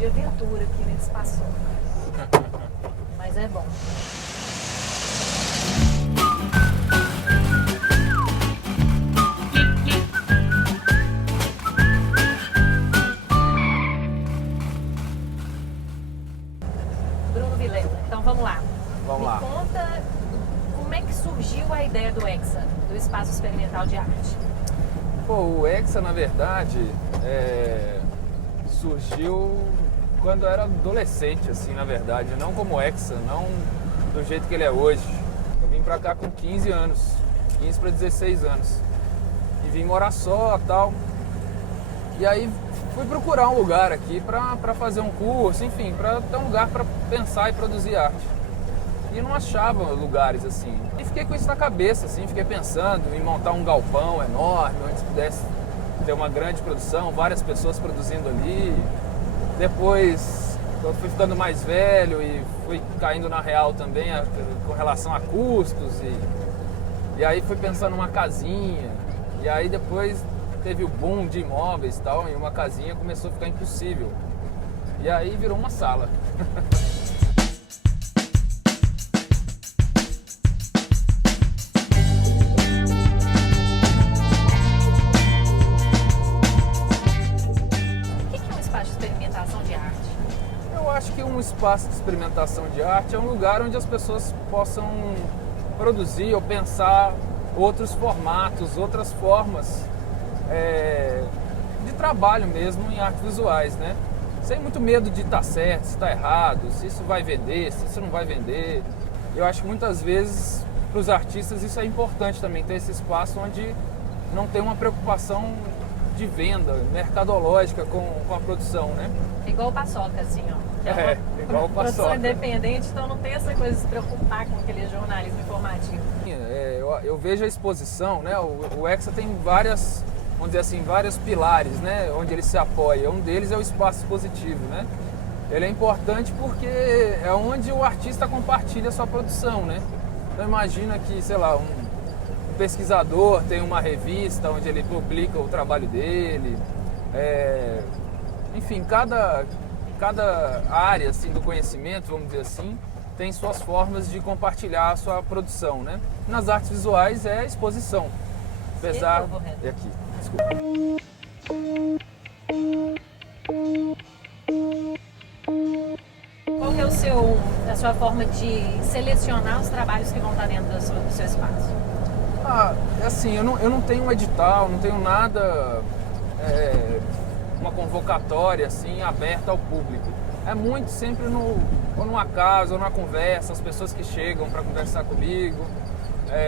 de aventura aqui nesse espaço. Mas é bom. Bruno Vilela, então vamos lá. Vamos lá. Me conta como é que surgiu a ideia do Hexa, do Espaço Experimental de Arte. Pô, o Hexa, na verdade, surgiu quando eu era adolescente, assim, na verdade. Não como Hexa, não do jeito que ele é hoje. Eu vim pra cá com 15 anos, 15 para 16 anos. E vim morar só e tal. E aí fui procurar um lugar aqui pra fazer um curso, enfim, pra ter um lugar pra pensar e produzir arte. E não achava lugares assim. E fiquei com isso na cabeça, assim, fiquei pensando em montar um galpão enorme, onde pudesse ter uma grande produção, várias pessoas produzindo ali. Depois eu fui ficando mais velho e fui caindo na real também com relação a custos. E aí fui pensando numa casinha. E aí depois teve o boom de imóveis e tal, e uma casinha começou a ficar impossível. E aí virou uma sala. Eu acho que um espaço de experimentação de arte é um lugar onde as pessoas possam produzir ou pensar outros formatos, outras formas de trabalho mesmo em artes visuais, né? Sem muito medo de estar certo, se está errado, se isso vai vender, se isso não vai vender. Eu acho que muitas vezes para os artistas isso é importante também, ter esse espaço onde não tem uma preocupação de venda, mercadológica com a produção, né? Igual o Paçoca, assim, ó. Igual o Paçoca. Produção independente, então não tem essa coisa de se preocupar com aquele jornalismo informativo. Eu vejo a exposição, né? O Hexa tem várias, vamos dizer assim, vários pilares, né? Onde ele se apoia. Um deles é o espaço expositivo, né? Ele é importante porque é onde o artista compartilha a sua produção, né? Então imagina que, sei lá, um pesquisador tem uma revista onde ele publica o trabalho dele. Enfim, cada área assim, do conhecimento, vamos dizer assim, tem suas formas de compartilhar a sua produção, né? Nas artes visuais é a exposição. Apesar... E aqui, desculpa. Qual que é a sua forma de selecionar os trabalhos que vão estar dentro do seu espaço? Assim, eu não tenho um edital, não tenho nada, uma convocatória assim, aberta ao público. É muito sempre ou num acaso, ou numa conversa, as pessoas que chegam para conversar comigo,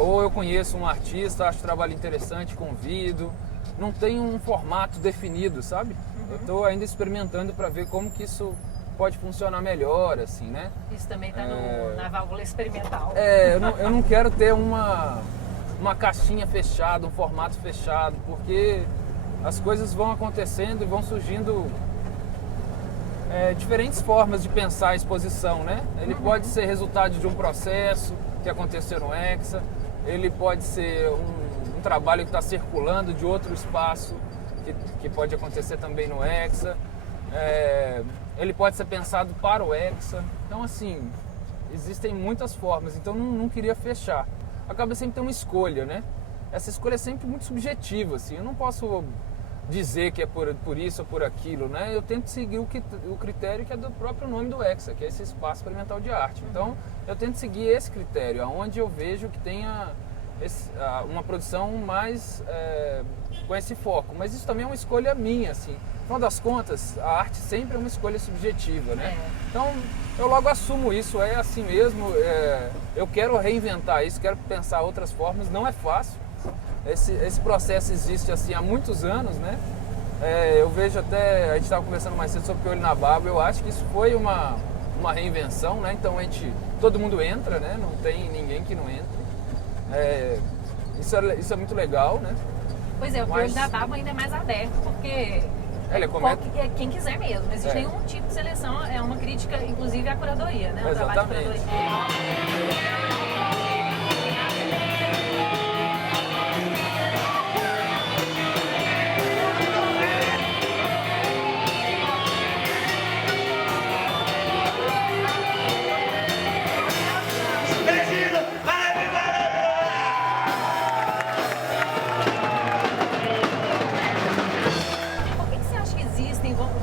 ou eu conheço um artista, acho o trabalho interessante, convido. Não tem um formato definido, sabe? Eu estou ainda experimentando para ver como que isso pode funcionar melhor, assim, né? Isso também está na válvula experimental. Eu não quero ter uma caixinha fechada, um formato fechado, porque as coisas vão acontecendo e vão surgindo diferentes formas de pensar a exposição, né? Ele pode ser resultado de um processo que aconteceu no Hexa, ele pode ser um trabalho que está circulando de outro espaço que pode acontecer também no Hexa, ele pode ser pensado para o Hexa. Então, assim, existem muitas formas, então não queria fechar. Acaba sempre tendo uma escolha, né? Essa escolha é sempre muito subjetiva, assim. Eu não posso dizer que é por isso ou por aquilo, né? Eu tento seguir o critério que é do próprio nome do Hexa, que é esse espaço experimental de arte. Então, eu tento seguir esse critério, aonde eu vejo que tenha uma produção mais com esse foco. Mas isso também é uma escolha minha, assim. Afinal das contas, a arte sempre é uma escolha subjetiva, né? Então, eu logo assumo isso, é assim mesmo. Eu quero reinventar isso, quero pensar outras formas. Não é fácil. Esse processo existe assim há muitos anos, né? Eu vejo até, a gente estava conversando mais cedo sobre o Olho na Barba, eu acho que isso foi uma reinvenção, né? Então todo mundo entra, né? Não tem ninguém que não entre. Isso é muito legal, né? Pois é, o Olho da Barba ainda é mais aberto, porque quem quiser mesmo, não existe nenhum tipo de seleção, é uma crítica, inclusive, à curadoria, né? O trabalho de curadoria.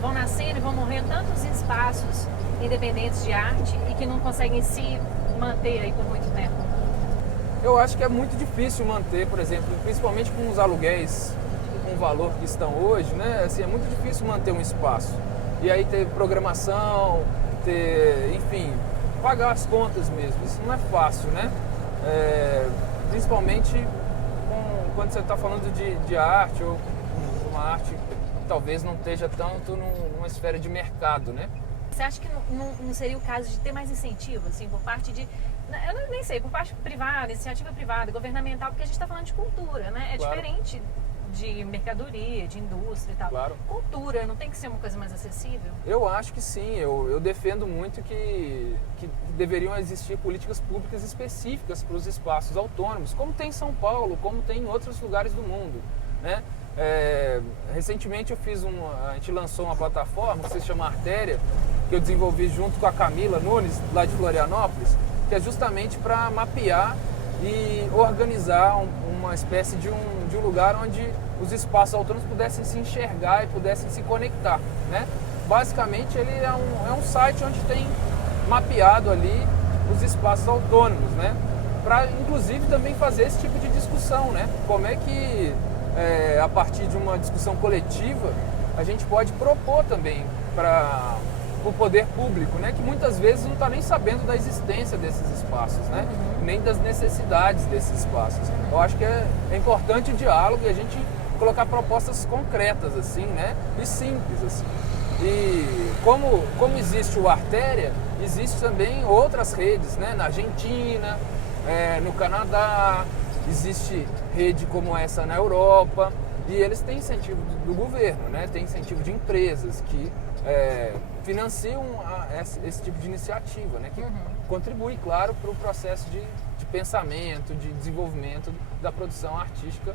vão nascendo e vão morrendo tantos espaços independentes de arte e que não conseguem se manter aí por muito tempo? Eu acho que é muito difícil manter, por exemplo, principalmente com os aluguéis com o valor que estão hoje, né? Assim, é muito difícil manter um espaço. E aí ter programação, enfim, pagar as contas mesmo. Isso não é fácil, né? Principalmente quando você está falando de arte ou uma arte que talvez não esteja tanto numa esfera de mercado, né? Você acha que não seria o caso de ter mais incentivo, assim, por parte de... Eu nem sei, por parte privada, iniciativa privada, governamental, porque a gente está falando de cultura, né? É claro. Diferente de mercadoria, de indústria e tal. Claro. Cultura não tem que ser uma coisa mais acessível? Eu acho que sim. Eu defendo muito que deveriam existir políticas públicas específicas para os espaços autônomos, como tem em São Paulo, como tem em outros lugares do mundo, né? Recentemente a gente lançou uma plataforma que se chama Artéria, que eu desenvolvi junto com a Camila Nunes, lá de Florianópolis, que é justamente para mapear e organizar uma espécie de um lugar onde os espaços autônomos pudessem se enxergar e pudessem se conectar, né? Basicamente ele é um site onde tem mapeado ali os espaços autônomos, né? Para inclusive também fazer esse tipo de discussão, né? Como é que a partir de uma discussão coletiva a gente pode propor também para o poder público, né, que muitas vezes não está nem sabendo da existência desses espaços, né, nem das necessidades desses espaços. Eu acho que é importante o diálogo e a gente colocar propostas concretas assim, né, e simples assim. E como existe o Artéria, existe também outras redes, né, na Argentina, no Canadá, existe rede como essa na Europa e eles têm incentivo do governo, né, tem incentivo de empresas que financiam esse tipo de iniciativa, né, que contribui, claro, para o processo de pensamento, de desenvolvimento da produção artística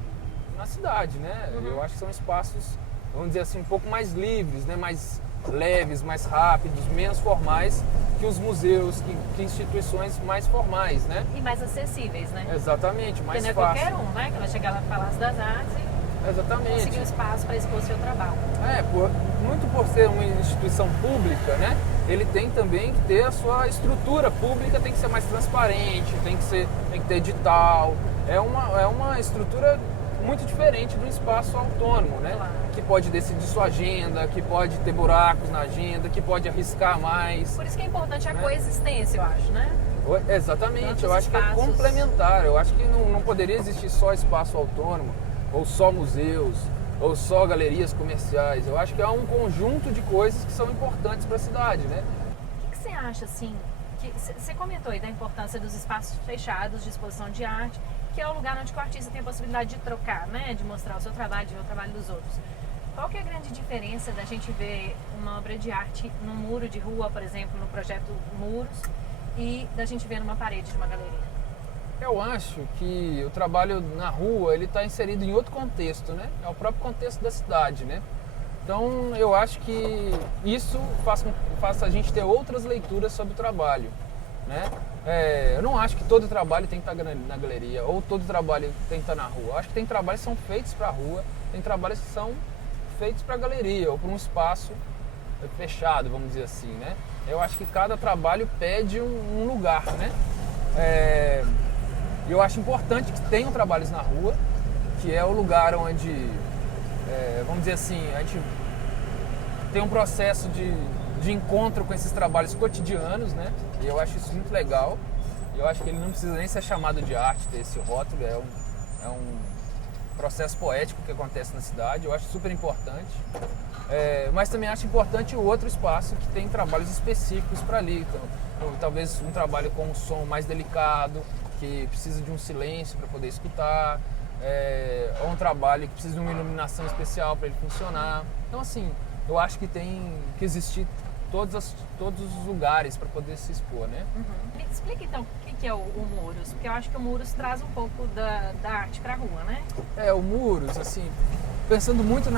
na cidade, né? Eu acho que são espaços, vamos dizer assim, um pouco mais livres, né, mais leves, mais rápidos, menos formais que os museus, que instituições mais formais, né? E mais acessíveis, né? Exatamente, mais fácil. Porque não é fácil. qualquer um, né, que vai chegar lá no Palácio das Artes e conseguir um espaço para expor o seu trabalho. Muito por ser uma instituição pública, né? Ele tem também que ter a sua estrutura pública, tem que ser mais transparente, tem que ter edital. É uma estrutura muito diferente do espaço autônomo, né? Claro. Que pode decidir sua agenda, que pode ter buracos na agenda, que pode arriscar mais. Por isso que é importante a coexistência, eu acho, né? Exatamente, Tantos eu acho espaços. que é complementar. Eu acho que não poderia existir só espaço autônomo, ou só museus, ou só galerias comerciais. Eu acho que há um conjunto de coisas que são importantes para a cidade, né? O que você acha, assim, que você comentou aí da importância dos espaços fechados de exposição de arte, que é o lugar onde o artista tem a possibilidade de trocar, né? De mostrar o seu trabalho, de ver o trabalho dos outros. Qual que é a grande diferença da gente ver uma obra de arte num muro de rua, por exemplo, no projeto Muros, e da gente ver numa parede de uma galeria? Eu acho que o trabalho na rua, ele está inserido em outro contexto, né? É o próprio contexto da cidade, né? Então, eu acho que isso faz a gente ter outras leituras sobre o trabalho, né? Eu não acho que todo trabalho tem que estar na galeria, ou todo trabalho tem que estar na rua. Eu acho que tem trabalhos que são feitos para a rua, tem trabalhos que são feitos para a galeria, ou para um espaço fechado, vamos dizer assim, né? Eu acho que cada trabalho pede um lugar, né? Eu acho importante que tenham trabalhos na rua, que é o lugar onde, vamos dizer assim, a gente tem um processo de encontro com esses trabalhos cotidianos, né? E eu acho isso muito legal. Eu acho que ele não precisa nem ser chamado de arte, ter esse rótulo, é um processo poético que acontece na cidade, eu acho super importante. Mas também acho importante o outro espaço que tem trabalhos específicos para ali. Então, talvez um trabalho com um som mais delicado, que precisa de um silêncio para poder escutar, ou um trabalho que precisa de uma iluminação especial para ele funcionar. Então, assim, eu acho que tem que existir todos os lugares para poder se expor, né? Me explica então o que é o Muros, porque eu acho que o Muros traz um pouco da arte para a rua, né? O Muros, assim, pensando muito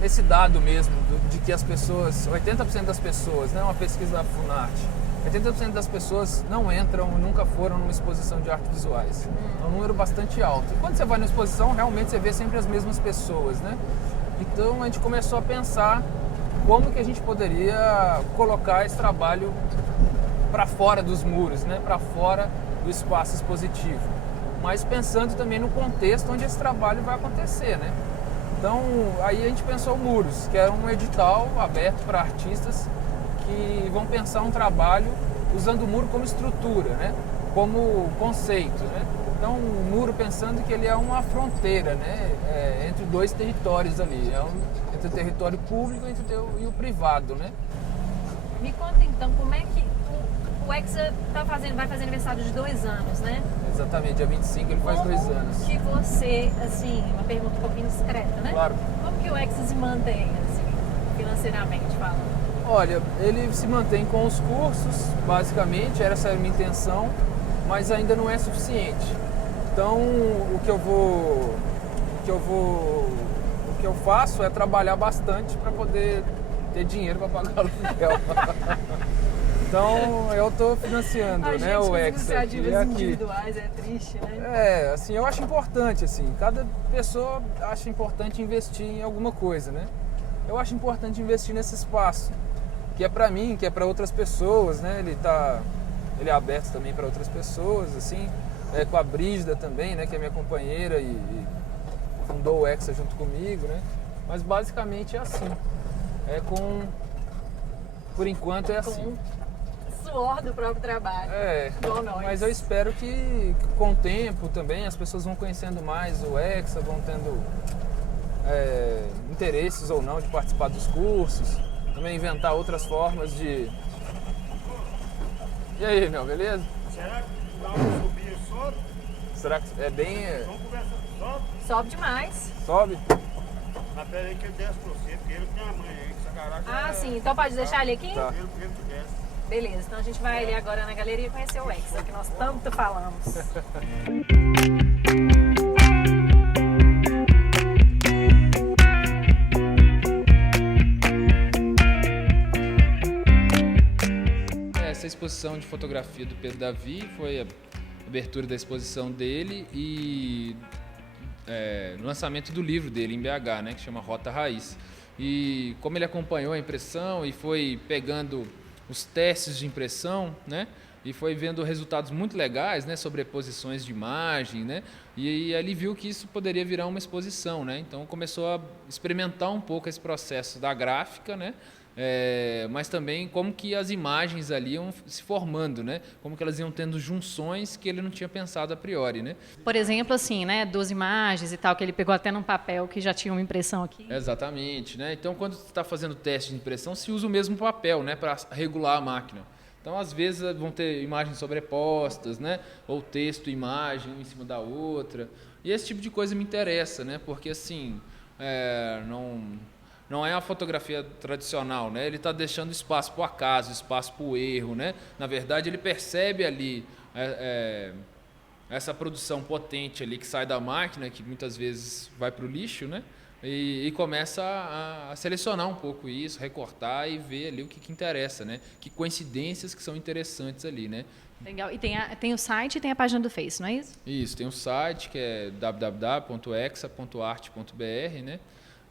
nesse dado mesmo, de que as pessoas, 80% das pessoas, né, uma pesquisa da Funarte, 80% das pessoas não entram, nunca foram numa exposição de artes visuais. É um número bastante alto. E quando você vai numa exposição, realmente você vê sempre as mesmas pessoas, né? Então a gente começou a pensar como que a gente poderia colocar esse trabalho para fora dos muros, né? Para fora do espaço expositivo. Mas pensando também no contexto onde esse trabalho vai acontecer, né? Então aí a gente pensou o Muros, que é um edital aberto para artistas que vão pensar um trabalho usando o muro como estrutura, né? Como conceito, né? Então o muro pensando que ele é uma fronteira, né? Entre dois territórios ali, entre o território público e o privado, né? Me conta então, como é que o Hexa vai fazer aniversário de 2 anos, né? Exatamente, dia 25 ele faz 2 anos. Como que você, assim, uma pergunta um pouquinho discreta, né? Claro. Como que o Hexa se mantém, assim, financeiramente falando? Olha, ele se mantém com os cursos, basicamente, essa é a minha intenção, mas ainda não é suficiente. Então, o que eu faço é trabalhar bastante para poder ter dinheiro para pagar o aluguel. Então, eu estou financiando, né, o Hexa. Iniciativas individuais é triste, né? Assim, eu acho importante, assim, cada pessoa acha importante investir em alguma coisa, né? Eu acho importante investir nesse espaço, que é para mim, que é para outras pessoas, né? Ele é aberto também para outras pessoas, assim, com a Brígida também, né? Que é minha companheira e fundou o Hexa junto comigo, né? Mas basicamente é assim, por enquanto é assim. Com suor do próprio trabalho. Mas eu espero que com o tempo também as pessoas vão conhecendo mais o Hexa, vão tendo interesses ou não de participar dos cursos. Também inventar outras formas de... E aí, meu, beleza? Será que dá uma subida sobe? Será que é bem... Vamos conversar. Sobe? Sobe demais. Sobe? Mas pera aí que ele desce pra você, porque ele tem a mãe aí, que essa garagem Sim. Então pode deixar ele aqui? Tá. Ele que desce. Beleza, então a gente vai ali agora na galeria conhecer o Hexa, que nós tanto falamos. Essa exposição de fotografia do Pedro Davi foi a abertura da exposição dele e lançamento do livro dele em BH, né, que chama Rota Raiz. E como ele acompanhou a impressão e foi pegando os testes de impressão, né, e foi vendo resultados muito legais, né, sobreposições de imagem, né, e ele viu que isso poderia virar uma exposição, né, então começou a experimentar um pouco esse processo da gráfica, né, mas também como que as imagens ali iam se formando, né? Como que elas iam tendo junções que ele não tinha pensado a priori, né? Por exemplo, assim, né, 2 imagens e tal, que ele pegou até num papel que já tinha uma impressão aqui. Exatamente, né? Então, quando você está fazendo teste de impressão, se usa o mesmo papel, né, para regular a máquina. Então, às vezes, vão ter imagens sobrepostas, né? Ou texto e imagem, uma em cima da outra. E esse tipo de coisa me interessa, né? Porque, assim, não é a fotografia tradicional, né? Ele está deixando espaço para o acaso, espaço para o erro, né? Na verdade, ele percebe ali essa produção potente ali que sai da máquina, que muitas vezes vai para o lixo, né? E começa a selecionar um pouco isso, recortar e ver ali o que interessa, né? Que coincidências que são interessantes ali, né? Legal. E tem o site e tem a página do Face, não é isso? Isso, tem um site que é www.hexa.arte.br, né?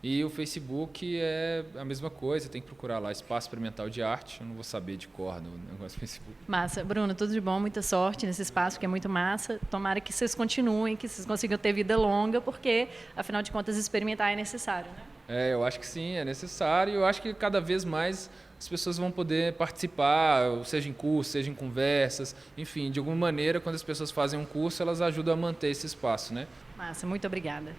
E o Facebook é a mesma coisa, tem que procurar lá, Espaço Experimental de Arte. Eu não vou saber de cor no negócio do Facebook. Massa. Bruno, tudo de bom, muita sorte nesse espaço, que é muito massa. Tomara que vocês continuem, que vocês consigam ter vida longa, porque, afinal de contas, experimentar é necessário, né? Eu acho que sim, é necessário. E eu acho que cada vez mais as pessoas vão poder participar, seja em curso, seja em conversas. Enfim, de alguma maneira, quando as pessoas fazem um curso, elas ajudam a manter esse espaço, né? Massa, muito obrigada.